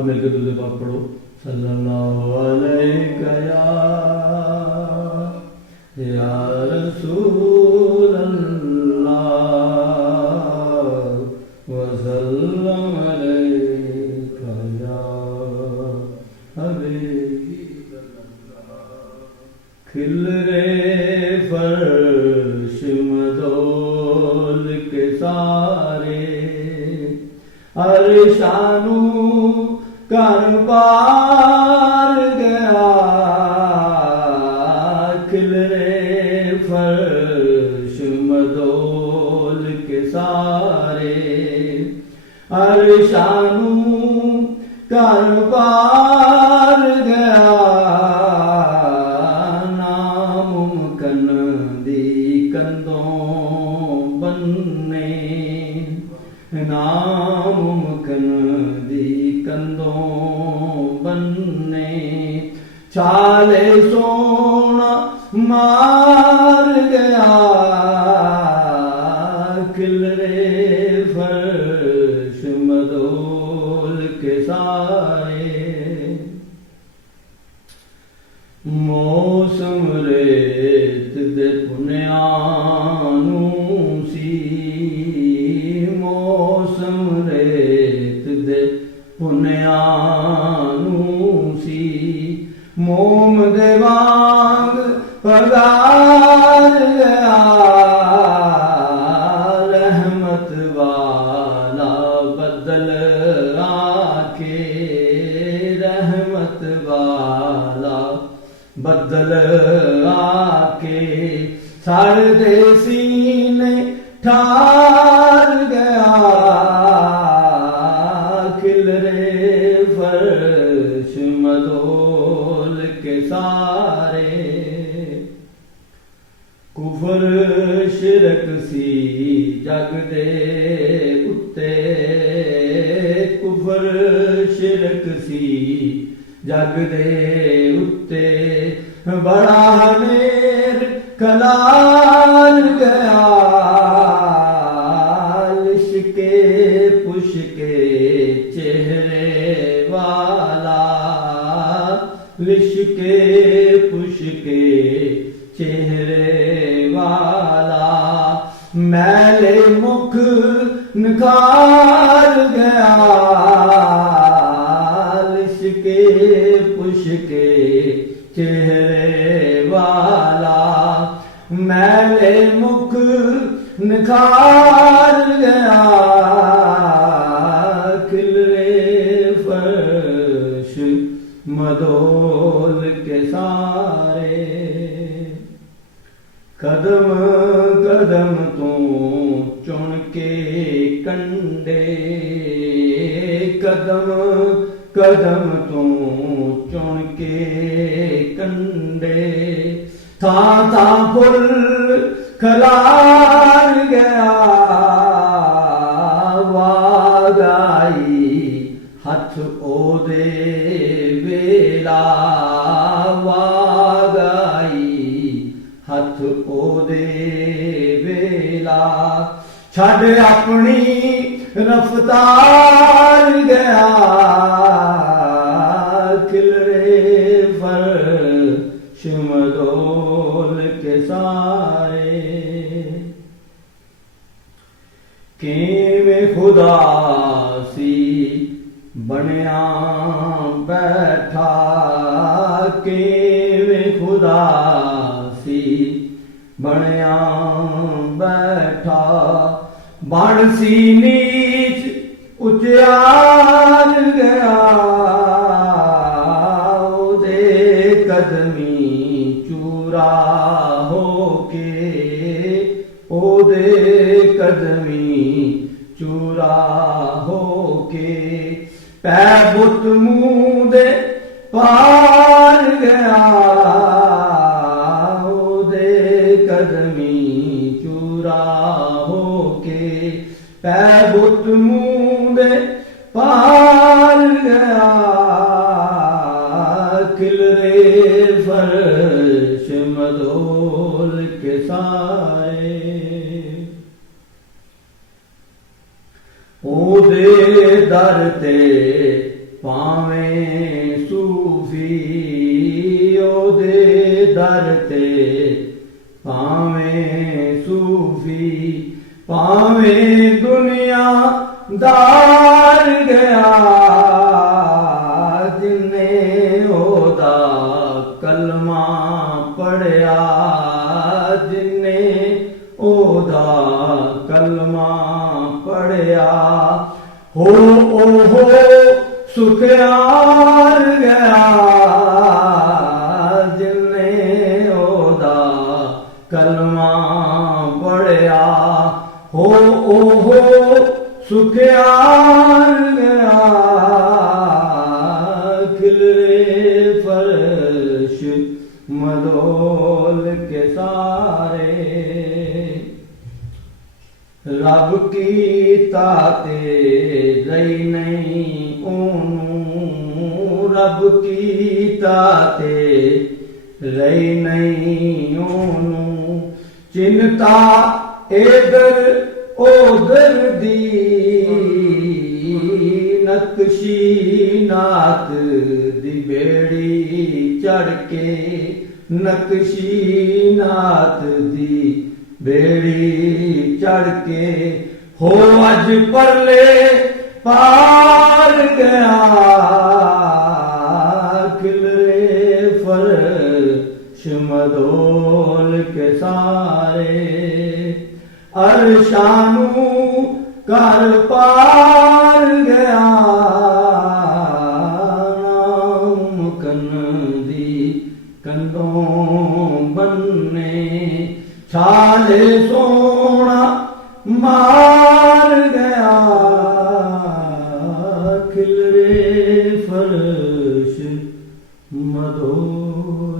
अब मिलकर दूसरे पाक पढ़ो। सल्लल्लाहु अलैहि या रसूल अल्लाह वसल्लम अलैका या हबीब खिल रे फर्श मदोल के सारे अरशानू कर पार गया खिल रे फर्श मदोल के सारे अरशानू कर पार गया नामुमकिन दी कंदों बनने नामुमकिन दी कंदों बनने छाले सोना मार गया खिल रे फर्श मदोल के सारे मौसम रेत दे पुनियानू सी मौसम रेत दे पुनियानू सी मोम दे वांग पगार गया रहमत वाला बदल आके रहमत वाला बदल आके सारे सीने ठार गया खिल रे फर्श मदोल के सारे कुफर शिरक सी जग दे उत्ते कुफर शिरक सी जग दे उत्ते बड़ा हनेर कलाल गया लिशके पुशके चेहरे वाला लिशके पुशके चेहरे वाला मैले मुख निखार गया लिशके पुशके चेहरे वाला मैले मुख निखार गया खिल रे फर्श मदोल के सारे कदम कदम तू चुन के कंडे कदम कदम तू चुन के कंडे था फुल खलार गया वागाई हथ ओदे वेला वागाई हथ ओदे वेला छड़ अपनी रफ्तार गया खिल रे फर्श मदोल के सारे केवें खुदा सी बनया बैठा केवें खुदा सी बनया बैठा बण सी नीच उचार गया ओदे कदमी चूरा होके ओदे कदमी चूरा होके पै बुत मुंह दे पार गया ओदे कदमी चूरा होके पै बुत मुंह दे पार गया खिल रे फर्श मदोल के सारे ओदे दर ते ਭਾਵੇਂ ਸੂਫੀ ਉਹਦੇ ਦਰ ਤੇ, ਭਾਵੇਂ ਸੂਫੀ, ਭਾਵੇਂ ਦੁਨੀਆਦਾਰ ਗਿਆ, ਜਿਨੇ ਉਹਦਾ ਕਲਮਾ ਪੜਿਆ, ਜਿਨੇ ਉਹਦਾ ਕਲਮਾ ਪੜਿਆ, ਹੋ ਸੁਖਿਆਰ ਗਿਆ, ਜਿਨੇ ਉਹਦਾ ਕਲਮਾ ਪੜਿਆ, ਹੋ ਸੁਖਿਆਰ ਗਿਆ, ਖਿਲਰੇ ਫਰਸ਼ ਮਦੋਲ ਕੇ ਸਾਰੇ, ਰੱਬ ਕੀਤਾ ਤੇ ਰਹੀ ਨਹੀਂ ਉਹਨੂੰ, ਰੱਬ ਕੀਤਾ ਤੇ ਰਹੀ ਨਹੀਂ ਉਹਨੂੰ, ਚਿੰਤਾ ਇਧਰ ਉਧਰ ਦੀ, ਨਕਸ਼ੀ ਨਾਤ ਦੀ ਬੇੜੀ ਚੜ ਕੇ, ਨਕਸ਼ੀ ਨਾਤ ਦੀ ਬੇੜੀ ਚੜ ਕੇ, ਹੋ ਅੱਜ ਪਰਲੇ ਪਾਰ ਗਿਆ, ਖਿਲਰੇ ਫਰਸ਼ ਮਦੋਲ ਕੇ ਸਾਰੇ, ਅਰਸ਼ਾਂ ਨੂੰ ਕਰ ਪਾਰ ਗਿਆ, ਨਾਮਕਨ ਦੀ ਕੰਧੋਂ ਬੰਨੇ, ਛਾਲੇ ਸੋਹਣਾ ਮਾਰ ਗਿਆ, ਖਿਲਰੇ ਫਰਸ਼ ਮਦੋਲ